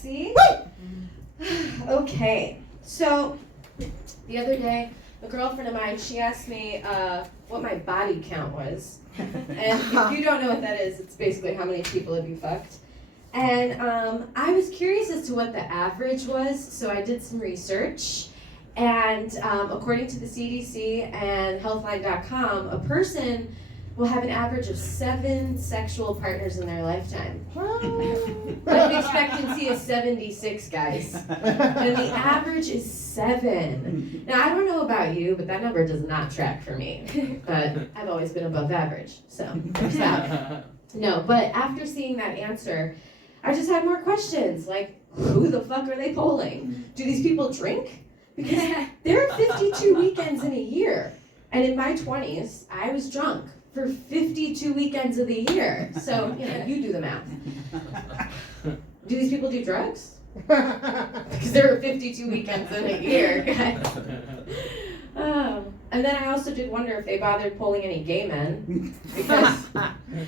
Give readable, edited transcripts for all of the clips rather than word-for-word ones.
sexy. Okay, so the other day, a girlfriend of mine, she asked me what my body count was. And if you don't know what that is, it's basically how many people have you fucked. And I was curious as to what the average was, so I did some research. And according to the CDC and Healthline.com, a person will have an average of 7 sexual partners in their lifetime. Life expectancy is 76, guys. And the average is 7. Now, I don't know about you, but that number does not track for me. But I've always been above average, so there's that. No, but after seeing that answer, I just had more questions, like, who the fuck are they polling? Do these people drink? Because there are 52 weekends in a year. And in my 20s, I was drunk for 52 weekends of the year. So, you do the math. Do these people do drugs? Because there are 52 weekends in a year, guys. And then I also did wonder if they bothered polling any gay men. Because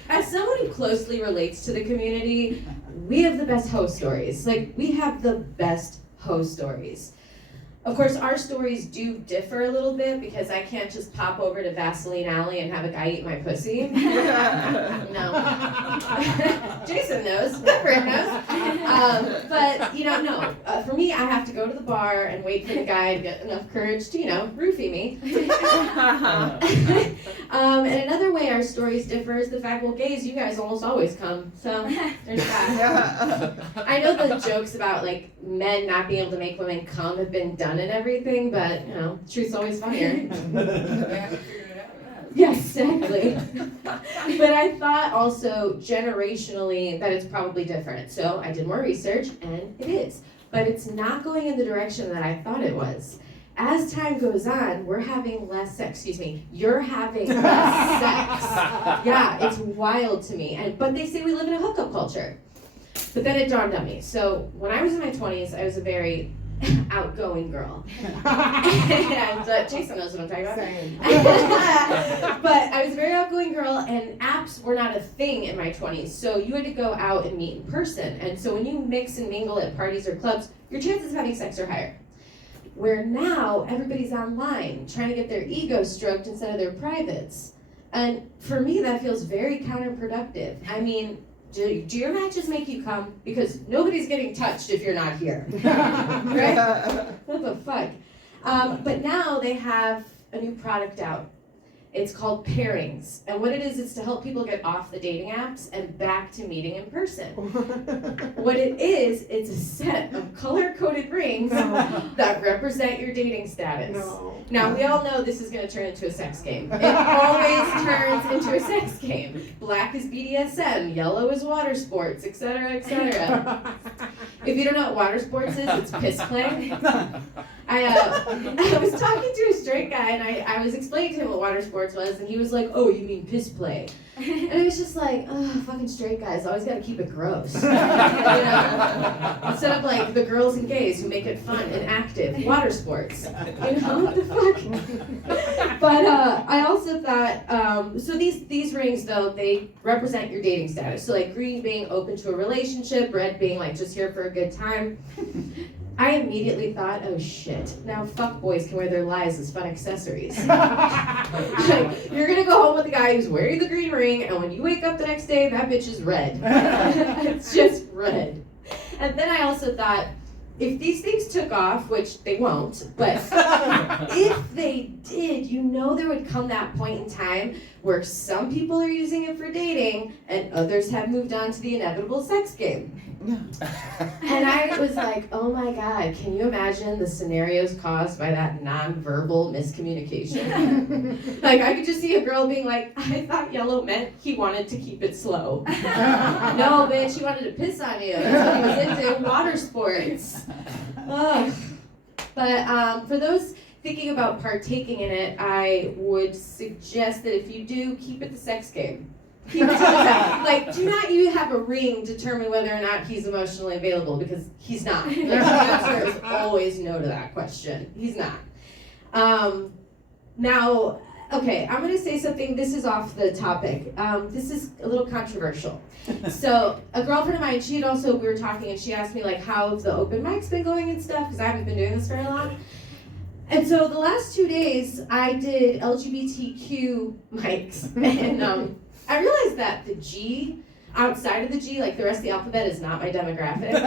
as someone who closely relates to the community, we have the best hoe stories. Like, we have the best hoe stories. Of course, our stories do differ a little bit because I can't just pop over to Vaseline Alley and have a guy eat my pussy. No. Jason knows. Britt knows. But, no. For me, I have to go to the bar and wait for the guy to get enough courage to, roofie me. And another way our stories differ is the fact, well, gays, you guys almost always come. So, there's that. I know the jokes about, men not being able to make women come have been done and everything, but, truth's always funnier. Yes, exactly. But I thought also generationally that it's probably different. So I did more research, and it is. But it's not going in the direction that I thought it was. As time goes on, we're having less sex. You're having less sex. Yeah, it's wild to me. But they say we live in a hookup culture. But then it dawned on me. So when I was in my 20s, I was a very outgoing girl. And Jason knows what I'm talking about. But I was a very outgoing girl, and apps were not a thing in my 20s. So you had to go out and meet in person. And so when you mix and mingle at parties or clubs, your chances of having sex are higher. Where now, everybody's online, trying to get their ego stroked instead of their privates. And for me, that feels very counterproductive. I mean, do your matches make you come? Because nobody's getting touched if you're not here. Right? What the fuck? But now they have a new product out. It's called Pairings. And what it is, it's to help people get off the dating apps and back to meeting in person. What it is, it's a set of color-coded rings that represent your dating status. Now, we all know this is going to turn into a sex game. It always turns into a sex game. Black is BDSM, yellow is water sports, etc., etc. If you don't know what water sports is, it's piss play. I was talking to a straight guy, and I was explaining to him what water sports was, and he was like, oh, you mean piss play. And I was just like, oh, fucking straight guys, always gotta keep it gross. Instead of the girls and gays who make it fun and active, water sports. What the fuck? But I also thought, so these rings though, they represent your dating status. So green being open to a relationship, red being just here for a good time. I immediately thought, oh shit, now fuck boys can wear their lies as fun accessories. You're gonna go home with a guy who's wearing the green ring, and when you wake up the next day, that bitch is red. It's just red. And then I also thought, if these things took off, which they won't, but if they did, there would come that point in time where some people are using it for dating and others have moved on to the inevitable sex game. And I was like, oh my God, can you imagine the scenarios caused by that non-verbal miscommunication? I could just see a girl being like, I thought yellow meant he wanted to keep it slow. No, bitch, he wanted to piss on you. That's what he was into, water sports. Ugh. But for those thinking about partaking in it, I would suggest that if you do, keep it the sex game. Keep it to the sex. Do not you have a ring determine whether or not he's emotionally available, because he's not. The answer is always no to that question. He's not. Now, Okay, I'm gonna say something, this is off the topic. This is a little controversial. So, a girlfriend of mine, we were talking and she asked me like how the open mic's been going and stuff, because I haven't been doing this very long. And so the last 2 days, I did LGBTQ mics, and I realized that the G, outside of the G, like the rest of the alphabet is not my demographic. She's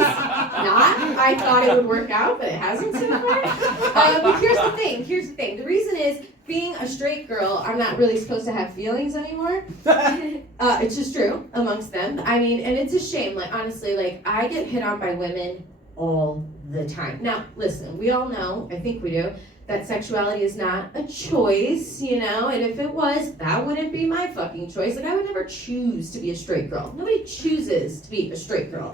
not. I thought it would work out, but it hasn't so far. But here's the thing. The reason is, being a straight girl, I'm not really supposed to have feelings anymore. It's just true amongst them. I mean, and it's a shame. Like, honestly, like, I get hit on by women all the time. Now, listen, we all know, I think we do, that sexuality is not a choice, you know, and if it was, that wouldn't be my fucking choice. Like, I would never choose to be a straight girl. Nobody chooses to be a straight girl.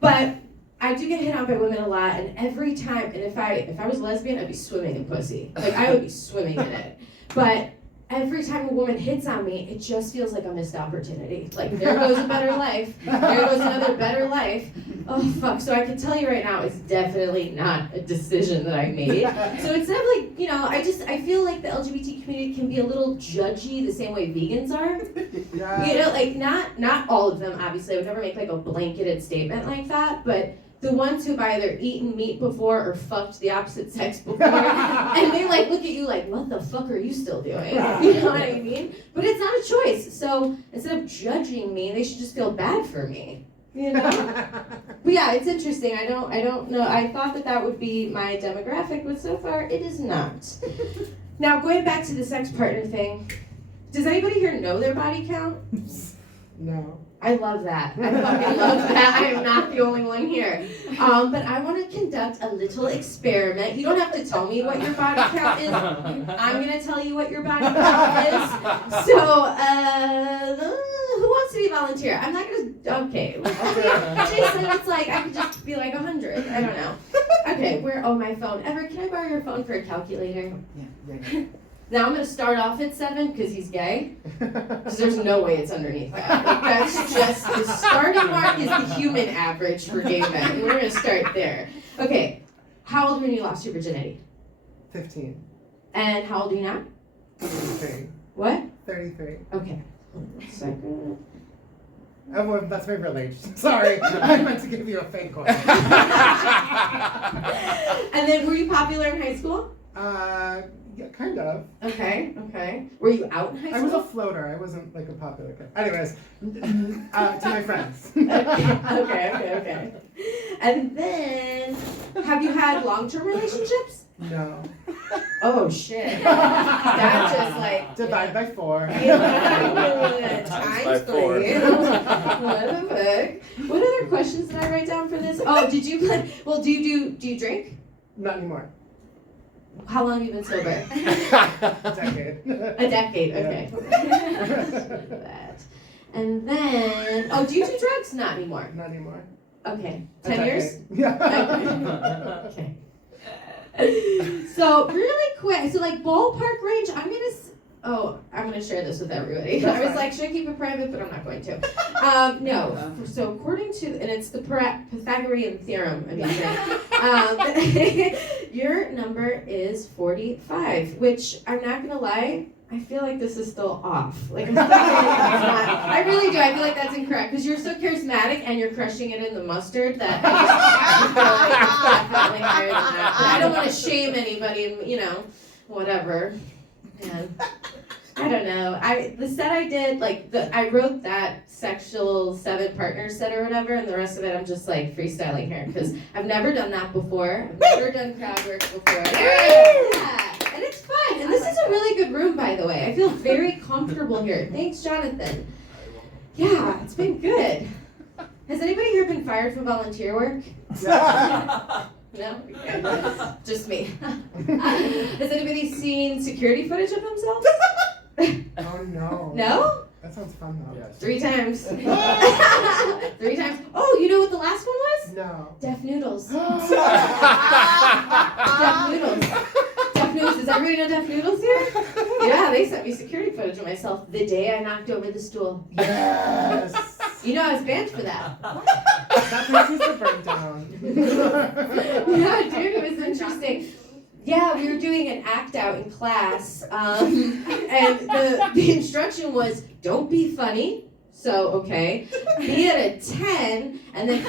But I do get hit on by women a lot, and every time, and if I was lesbian, I'd be swimming in pussy. Like, I would be swimming in it. But every time a woman hits on me, it just feels like a missed opportunity. Like, there goes a better life. There goes another better life. Oh, fuck. So I can tell you right now, it's definitely not a decision that I made. So instead of like, you know, I feel like the LGBT community can be a little judgy the same way vegans are. Yeah. You know, like, not all of them, obviously. I would never make like a blanketed statement like that, but the ones who've either eaten meat before or fucked the opposite sex before, and they like look at you like, what the fuck are you still doing? You know what I mean? But it's not a choice. So instead of judging me, they should just feel bad for me. You know? But yeah, it's interesting. I don't know. I thought that would be my demographic, but so far it is not. Now, going back to the sex partner thing, does anybody here know their body count? No. I love that. I fucking love that. I am not the only one here. But I want to conduct a little experiment. You don't have to tell me what your body count is. I'm going to tell you what your body count is. So, who wants to be a volunteer? I'm not going to, okay. Jason, it's like, I could just be like 100. I don't know. Okay, my phone. Everett, can I borrow your phone for a calculator? Yeah. Now I'm going to start off at 7 because he's gay. Because there's no way it's underneath that. Like, that's just, the starting mark is the human average for gay men. And we're going to start there. Okay, how old when you lost your virginity? 15. And how old are you now? 33. What? 33. Okay. 1 second. Oh, well, that's my real age. Sorry, I meant to give you a fake one. And then, were you popular in high school? Yeah, kind of. Okay. Were you out in high school? I was a floater. I wasn't like a popular kid. Anyways, to my friends. Okay. And then, have you had long-term relationships? No. Oh shit. That just like Divide by 4. Times 3. What the fuck? What other questions did I write down for this? Oh, do you drink? Not anymore. How long have you been sober? A decade. A decade, okay. That. And then, do you do drugs? Not anymore. Not anymore. Okay. A 10 years? decade. Yeah. Okay. So really quick, so like ballpark range, I'm gonna share this with everybody. That's I was fine. like, should I keep it private? But I'm not going to. No. So according to, and it's the Pythagorean theorem, I'm using. Your number is 45, which I'm not gonna lie, I feel like this is still off. Like, I'm still feeling like it's not. I really do. I feel like that's incorrect because you're so charismatic and you're crushing it in the mustard that I just feel like it's definitely higher than that. But I don't want to shame anybody, you know, whatever. And I don't know. The set I did, I wrote that sexual 7 partner set or whatever, and the rest of it I'm just like freestyling here because I've never done that before. I've never done crowd work before. Yeah. And it's fun. And this is a really good room, by the way. I feel very comfortable here. Thanks, Jonathan. Yeah, it's been good. Has anybody here been fired for volunteer work? No? Okay. Just me. Has anybody seen security footage of themselves? Oh no. No? That sounds fun though. Yes. 3 times. 3 times. Oh, you know what the last one was? No. Deaf noodles. Deaf noodles. Deaf noodles. Does everybody know deaf noodles here? Yeah, they sent me security footage of myself the day I knocked over the stool. Yes. You know I was banned for that. That place used to burn down. Yeah, dude, it was interesting. Yeah, we were doing an act out in class, and the instruction was don't be funny. So okay, be at a 10, and then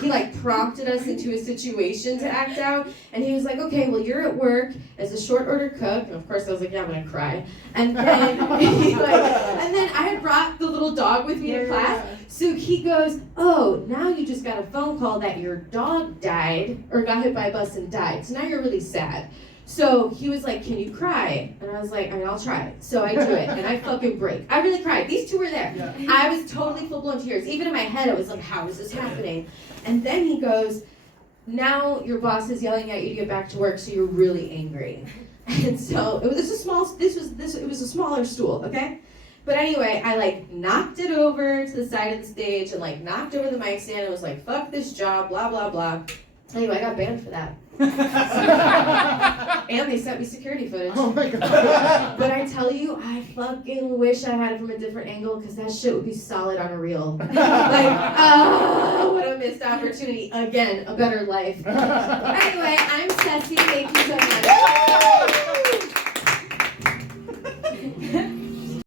he like prompted us into a situation to act out, and he was like, okay, well you're at work as a short order cook, and of course I was like, yeah, I'm gonna cry, and then and then I had brought the little dog with me to class, so he goes, oh, now you just got a phone call that your dog died or got hit by a bus and died, so now you're really sad. So he was like, can you cry? And I was like, I mean, I'll try. So I do it, and I fucking break. I really cried. These two were there. Yeah. I was totally full-blown tears. Even in my head, I was like, how is this happening? And then he goes, now your boss is yelling at you to get back to work, so you're really angry. And so it was a smaller stool, okay? But anyway, I like knocked it over to the side of the stage and like knocked over the mic stand and was like, fuck this job, blah, blah, blah. Anyway, I got banned for that. And they sent me security footage. Oh my god. But I tell you, I fucking wish I had it from a different angle because that shit would be solid on a reel. Like, what a missed opportunity. Again, a better life. Anyway, I'm Ceci. Thank you.